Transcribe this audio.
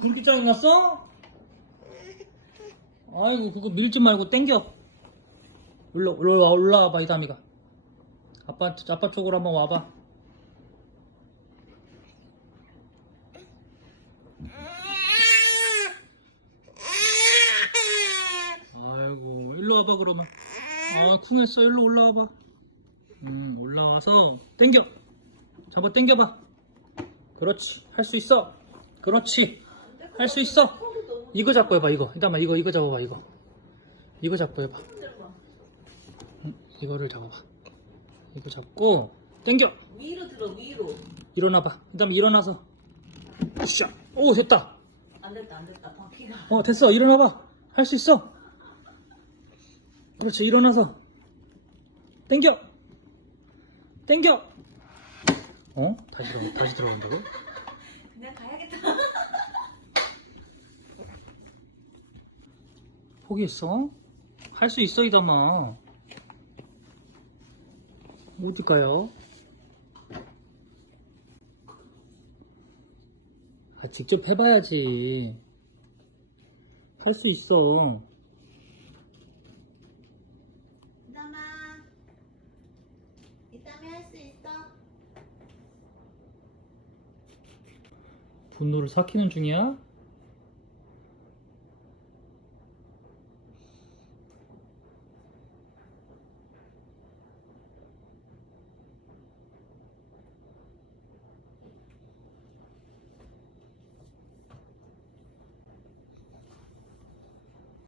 짜증났어? 아이고 그거 밀지 말고 땡겨. 올라 올라 올라와봐 이담이가. 아빠 아빠 쪽으로 한번 와봐. 아이고 일로 와봐 그러면. 아 쿵했어. 일로 올라와봐. 음 올라와서 땡겨. 잡아 땡겨봐. 그렇지. 할 수 있어. 그렇지 할 수 있어. 이거 잡고 해봐 이거. 이따마 이거 이거 잡아봐 이거. 이거 잡고 해봐. 응, 이거를 잡아봐. 이거 잡고 땡겨. 위로 들어 위로. 일어나봐. 그다음에 일어나서. 샤. 오 됐다. 안 됐다 안 됐다. 바퀴가. 어 됐어. 일어나봐. 할 수 있어. 그렇지 일어나서. 땡겨. 땡겨. 어? 다시 들어 다시 들어간다고 그냥 가야겠다 포기했어? 할 수 있어 이담아 어디 가요? 아 직접 해봐야지. 할 수 있어. 이따마. 이따마 할수 있어? 분노를 삭히는 중이야?